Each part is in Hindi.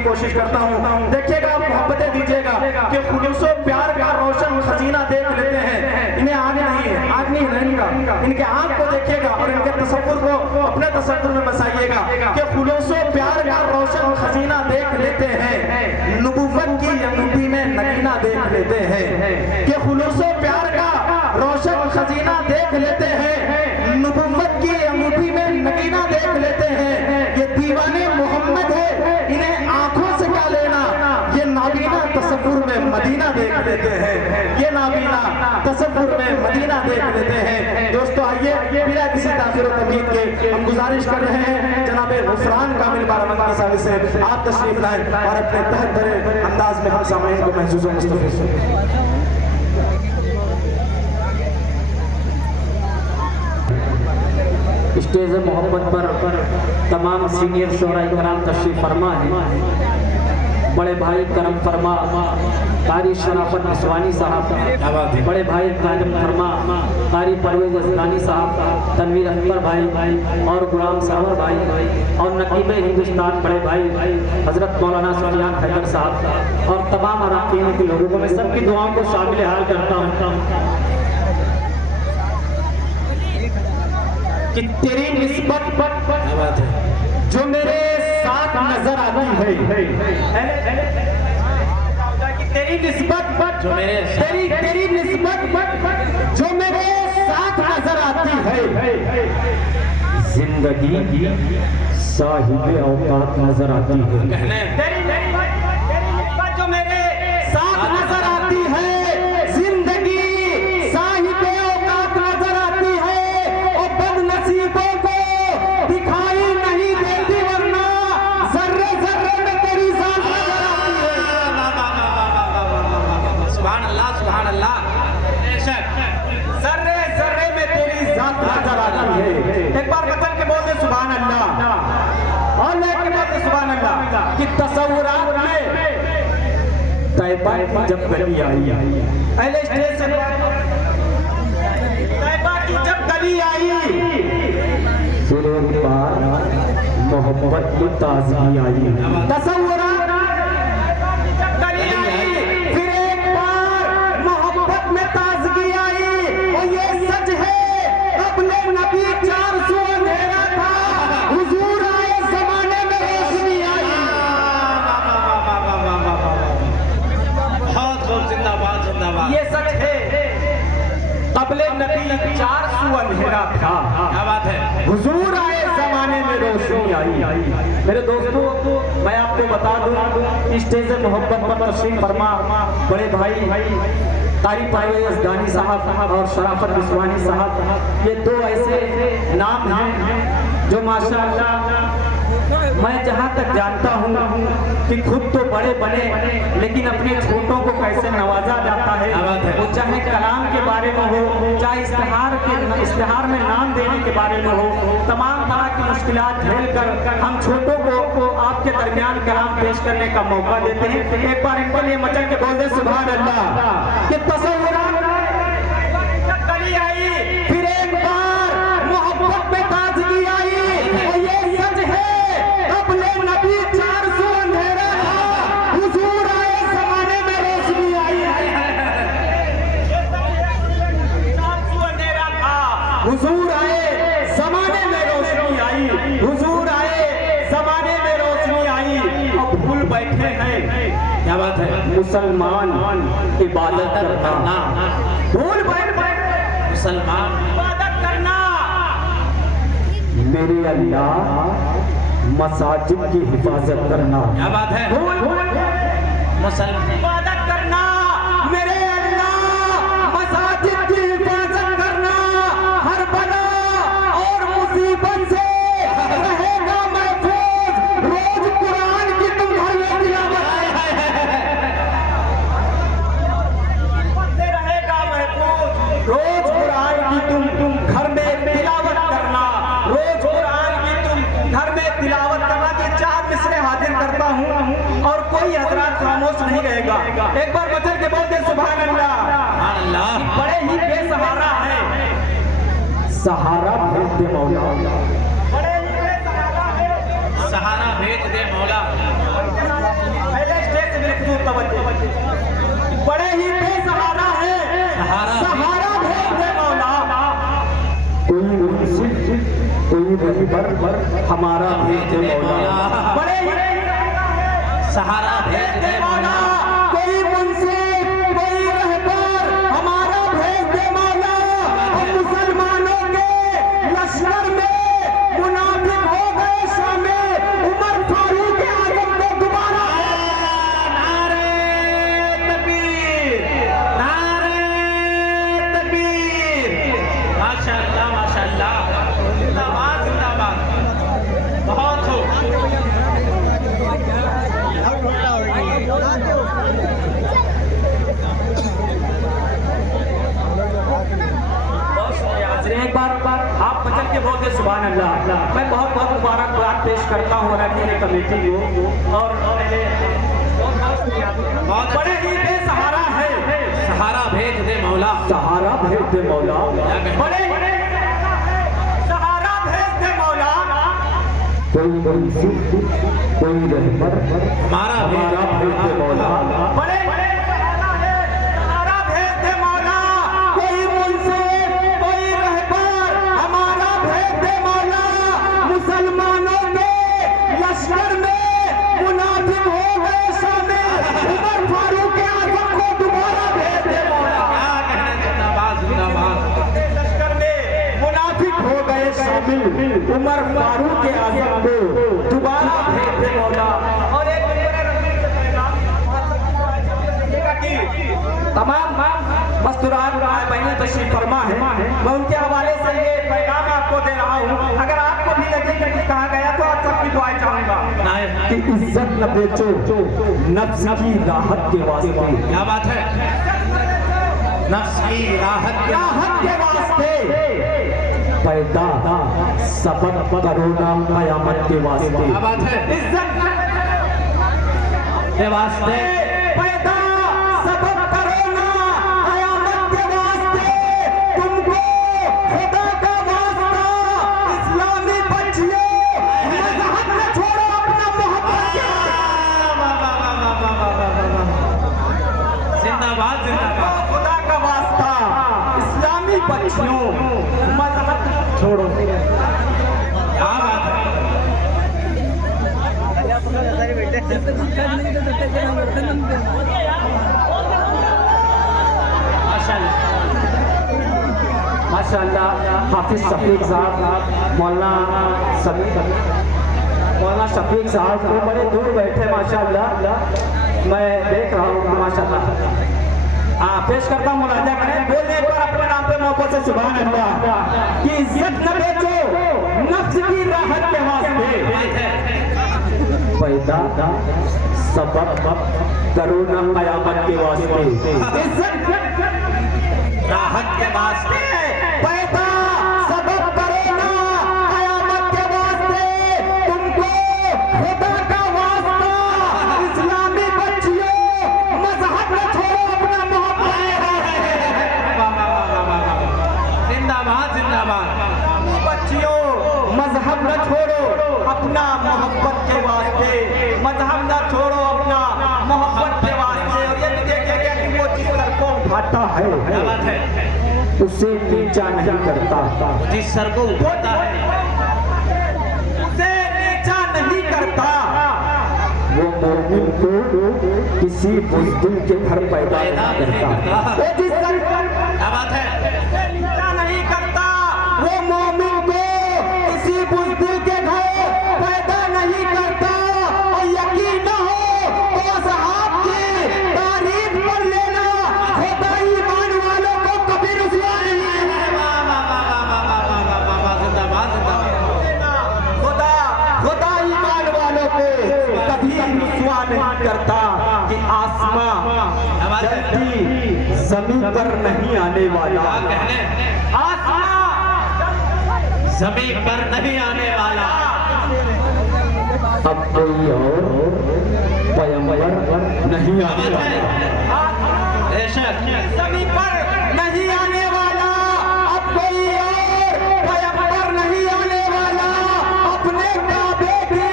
की कोशिश करता हूँ। देखिएगा, मोहब्बतें दीजिएगा कि खुलूसो प्यार का रोशन खजीना देख लेते हैं। इन्हें आग नहीं है, आग नहीं है इनका, इनके आग को देखिएगा और इनके तसव्वुर को अपने तसव्वुर में बसाइएगा कि खुलूसो प्यार का रोशन खजीना देख लेते हैं, नबूवत की अंगूठी में नगीना देख लेते हैं। कि खुलूसो प्यार का रोशन खजीना देख लेते हैं, नबूवत की अंगूठी में नगीना देख लेते हैं। ये दीवाने मोहम्मद है, इन्हें आंखों से क्या लेना, ये नाबीना तसव्वुर में मदीना देख लेते हैं, ये नाबीना तसव्वुर में मदीना देख लेते हैं। दोस्तों आइए, बिना किसी ताख़ीर व तमहीद के हम गुजारिश कर रहे हैं जनाब गुफरान कामिल बाराबंकी साहब से आप तशरीफ लाएं और अपने तहत भरे अंदाज में हम सामईन को महसूस व मुस्तफ़ीज़। स्टेज मोहब्बत पर तमाम सीनियर शोरा इकराम तशरीफ फरमा है। बड़े भाई करम फरमा कारी शराफत निस्वानी साहब, बड़े भाई कायम फरमा कारी परवेज अज़गानी साहब, तनवीर अकबर भाई और गुलाम सावर भाई और नकीब हिंदुस्तान बड़े भाई हजरत मौलाना सुफियान हैदर साहब और तमाम अराकीन के लोगों को मैं सबकी दुआओं को शामिल हाल करता हूँ कि तेरी निस्बत जो मेरे साथ नजर आती है, कि तेरी निस्बत जो मेरे तेरी निस्बत जो मेरे साथ नजर आती है, जिंदगी साहिबे औकात नजर आती है। तेरी निस्बत जो मेरे साथ नजर आती है, कि तसव्वुरात में तैयबा की जब गली आई, पहले स्टेज से तैयबा की जब गली आई, फिर एक बार मोहब्बत की ताज़गी आई। तसव्वुरात जब गली आई, फिर एक बार मोहब्बत में ताज़गी आई। और ये सच है, अपने नबी 400 अंधेरा था, हुजूर आए ज़माने में रोशनी आई। ये सच है, कबले नबी 400 अंधेरा था, क्या बात है, हुजूर आए ज़माने में रोशनी आई। मेरे दोस्तों, मैं आपको बता दूं, स्टेज मोहब्बत पर तशरीफ फरमा बड़े भाई कारी परवेज अज़गानी साहब और शराफत निस्वानी साहब, ये दो ऐसे नाम हैं जो माशाअल्लाह मैं जहाँ तक जानता हूँ कि खुद तो बड़े बने, लेकिन अपने छोटों को कैसे नवाजा जाता है, वो चाहे कलाम के बारे में हो, चाहे इश्तिहार में नाम देने के बारे में हो, तमाम तरह की मुश्किलात झेल कर हम छोटों को आपके दरमियान कलाम पेश करने का मौका देते हैं। एक बार इनके लिए मचल के बोल दे सुभान अल्लाह। कि तसव्वुरात गली आई, फिर एक बार मोहब्बत में ताज़गी आई। और ये सच है, अपने नबी 400 अंधेरा था, हुजूर आए ज़माने में रोशनी आई। 400 अंधेरा था, हुजूर आए ज़माने में रोशनी आई, हुजूर आए ज़माने में रोशनी आई। अब भूल बैठे हैं, क्या बात है, मुसलमान इबादत करना, भूल बैठे मुसलमान इबादत करना। मेरे अल्लाह मसाजिद की हिफाजत करना, क्या बात है, मुसलमान इबादत करना। मेरे अल्लाह मसाजिद की हिफाजत करना, हर बला और मुसीबत से रहेगा महफूज, रोज कुरान की तुम घर में तिलावत रहेगा महफूज, रोज कुरान की तुम घर में तिलावत करना, रोज कुरान की तुम घर में तिलावत करना। के 4 मिसरे हाजिर करता हूँ और कोई हजरात खामोश नहीं रहेगा। एक बार बचल के बोल दे सुभान अल्लाह। बड़े ही बेसहारा है, सहारा भेज दे मौला, बड़े ही बेसहारा है, सहारा भेज दे मौला। रहबर हमारा भेज दे मौला, बड़े सहारा भेज दे मौला, कोई मुंसिफ कोई रहबर हमारा भेज दे मौला। हम मुसलमानों के लश्कर में मुनाफिक हो गए शामिल, उमर फारूक आजम को दोबारा नारे तकबीर, नारे तकबीर, माशाअल्लाह माशाअल्लाह, जिंदाबाद जिंदाबाद, बहुत हो। एक बार आप बचन के बहुत ही सुभान अल्लाह, मैं बहुत बहुत मुबारकबाद पेश करता हूँ रखने कमेटी को, और बहुत बड़े ही बेसहारा है, सहारा भेज दे मौला, सहारा भेज दे मौला, बड़े सहारा भेज दे मौला, कोई मुंसिफ कोई रहबर हमारा भेज दे मौला, बड़े मुसलमानों के लश्कर में मुनाफिक हो गए शामिल, उमर फारूक आजम को दोबारा भेज दे मौला। क्या कहना, जिंदाबाद जिंदाबाद, लश्कर में मुनाफिक हो गए शामिल, उमर फारूक आजम को दोबारा भेज दे मौला। और एक तमाम मस्तूरात बहनें तशरीफ फरमा है, मैं उनके हवाले से ये पैगाम आपको दे रहा हूँ। अगर आपको भी लगे कि कहा गया तो आप सबकी दुआएं चाहूंगा कि इज्जत न बेचो नफ्स की राहत के वास्ते। क्या बात है, नफ्स की राहत के वास्ते पैदा सबक करो ना कयामत के वास्ते। क्या बात है, इज्जत के वास्ते पैदा सबक करो ना कयामत के वास्ते। तुमको खुदा का वास्ता इस्लामी बच्चियों मजहब न छोड़ो अपना मोहब्बत के। जिंदाबाद जिंदाबाद, खुदा का वास्ता इस्लामी बच्चियों मजहब छोड़ो। क्या बात है, माशाअल्लाह हाफिज शफीक साहब, मौलाना शफीक साहब को बड़े दूर बैठे माशाअल्लाह, मैं देख रहा हूँ माशाअल्लाह। पेश करता हूँ, मुलाजा करें, बोलने पर अपने नाम पे मोहब्बत से सुभान अल्लाह। कि इज्जत न बेचो नफ्स की राहत के वास्ते, पैदा सबक करो ना कयामत के वास्ते। इज्जत राहत के वास्ते पैदा सबक करो ना कयामत के वास्ते। तुमको खुदा का वास्ता इस्लामी बच्चियों मजहब न छोड़ो अपना मोहब्बत। जिंदाबाद जिंदाबाद, बच्चियों मजहब न छोड़ो अपना मोहब्बत के वास्ते, मजहब न छोड़ो अपना मोहब्बत के वास्ते। और ये भी देखिएगा कि वो जिस सर को उठाता है उसे नीचा नहीं करता, जिस सर को उठाता है उसे नीचा नहीं करता। वो मोमिन को किसी बुज़दिल के घर पैदा नहीं करता, वो जिस सर क्या बात है नीचा नहीं करता, वो मोमिन को किसी बुज़दिल के घर पैदा नहीं करता। और यकीन न हो तो असहाब की तारीफ कर लेना, खुदा ईमान वालों को कभी रुसवा नहीं खुदा ईमान वालों को कभी रुसवा नहीं करता। कि आसमां जल्दी जमीन पर नहीं आने वाला, आसमां जमीन पर नहीं आने वाला। अब कोई और पैगंबर नहीं आने वाला, जमीन पर नहीं आने वाला। अब कोई और पैगंबर नहीं आने वाला। अपने काबे की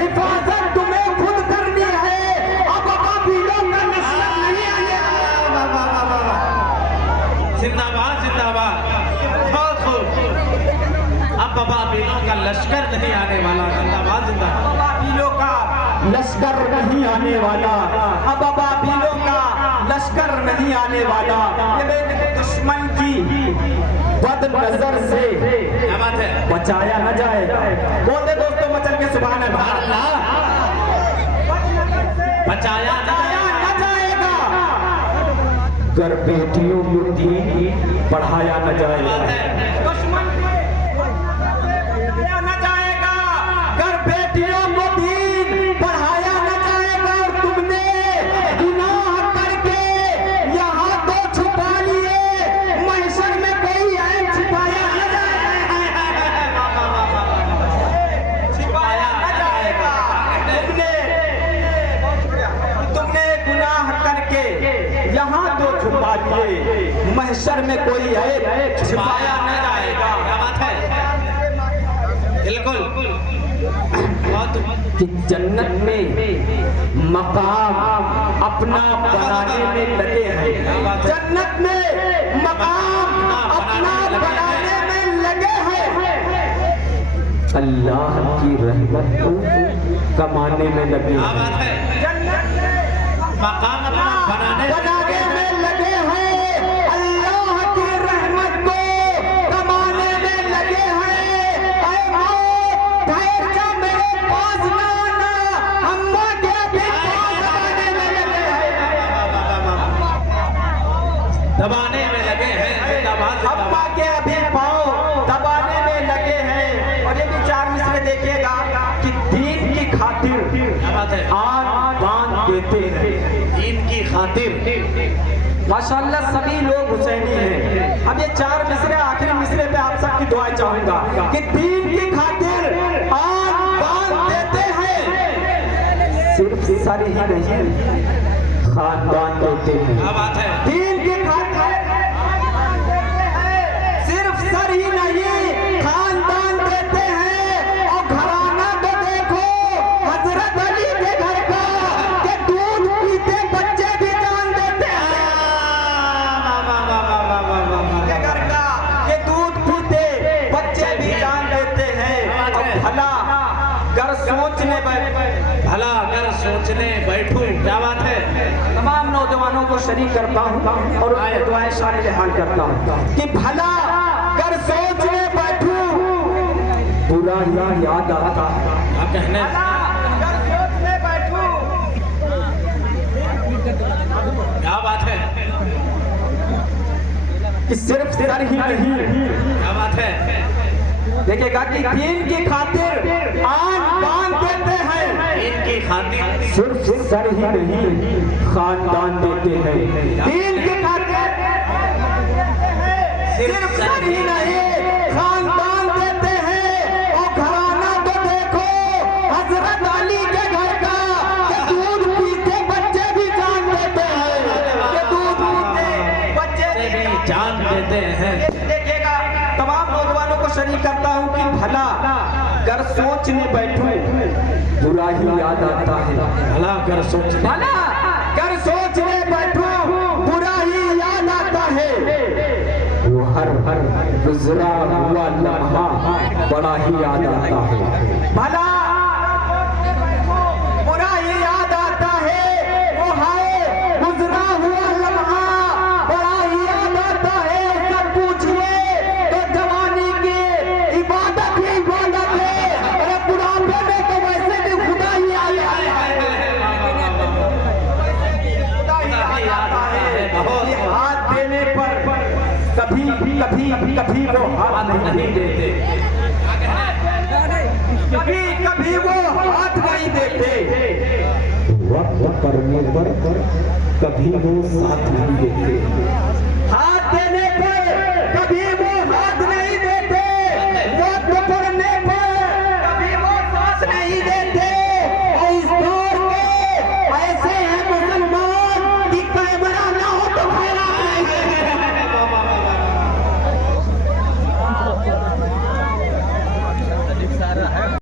हिफाजत तुम्हें खुद करनी है। अब बाबीलों का लश्कर नहीं आने वाला। जिंदाबाद जिंदाबाद, बहुत खूब। अब बाबीलों का लश्कर लश्कर नहीं आने वाला, जिंदाबाद जिंदाबाद। अबाबीलों का लश्कर नहीं आने वाला, अब अबाबीलों का लश्कर नहीं आने वाला। ये मेरे दुश्मन की बद नजर से क्या बात है बचाया न जाएगा। बोल दे दोस्तों मचल के सुभान अल्लाह। बचाया न जाएगा कर बेटियों को दीन पढ़ाया न जाएगा। दुश्मन न जाएगा कर बेटियों को दीन पढ़ाया न जाएगा। और तुमने गुनाह करके यहाँ तो छुपा लिए, महशर में कोई ऐब छिपाया न जाएगा। छिपाया न जाएगा। तुमने गुनाह करके यहाँ तो छुपा लिए, महशर में कोई ऐब छिपाया न जाएगा। क्या बात है बिल्कुल। कि जन्नत में मकाम अपना बनाने में लगे हैं, जन्नत में मकाम अपना बनाने में लगे हैं, अल्लाह की रहमत को कमाने में लगे हैं। जन्नत में मकाम अपना बनाने में लगे हैं, अल्लाह की रहमत को कमाने में लगे हैं। ऐ मौत ठहर जा मेरे पास ना आना, अम्मा के भी पाँव दबाने में लगे हैं, दबाने में लगे हैं। अम्मा के अभी पाँव दबाने में लगे हैं। और ये भी चार मिसरे देखिएगा कि दीन की खातिर आन बान देते हैं, दीन की खातिर। माशाअल्लाह सभी लोग हुसैनी हैं। अब ये चार मिसरे आखिरी मिसरे पे आप सबकी दुआएं चाहूंगा कि दीन की खातिर आन बान देते हैं, सिर्फ सर ही नहीं खानदान देते हैं। क्या बात है। दीन की खातिर सिर्फ सर ही नहीं खानदान देते हैं। और घराना तो देखो हजरत अली के घर का, कि दूध पीते बच्चे भी जान देते हैं। के घर का कि दूध पीते बच्चे भी जान देते हैं। और भला कर सोचने बैठूं। क्या बात है। तमाम नौजवानों को शरीक करता हूँ और उन्हें दुआएं शामिल हाल करता हूँ कि भला कर सोचने बैठूं, बुरा ही याद आता है। कहने सोचने बैठूं, क्या बात है कि सिर्फ सर ही नहीं। क्या बात है। देखिएगा कि दीन की खातिर आन बान देते हैं, दीन की खातिर सिर्फ सर ही नहीं खानदान देते हैं। दीन की खातिर सिर्फ सर ही नहीं खानदान देते हैं। और घराना तो देखो हजरत अली के घर का, कि दूध पीते बच्चे भी जान देते हैं, कि दूध पीते बच्चे भी जान देते हैं। देखिएगा तमाम नौजवानों को शरीक करता हूँ कि भला कर सोचने बैठूं, बुरा ही याद आता है। भला कर सोचने बैठूं, बुरा ही याद आता है। वो हर गुजरा हुआ लम्हा बड़ा ही याद आता है। भला बुरा ही याद आता है। वो हाय गुजरा हुआ लम्हा बड़ा ही याद आता है। उससे पूछिए तो जवानी की इबादत ही इबादत है, अरे बुढ़ापे में तो वैसे भी खुदा ही याद आता है। हाथ देने पर कभी वो हाथ नहीं देते, कभी वो हाथ नहीं देते। वक्त करने पर कभी वो साथ नहीं देते। हाथ देने पर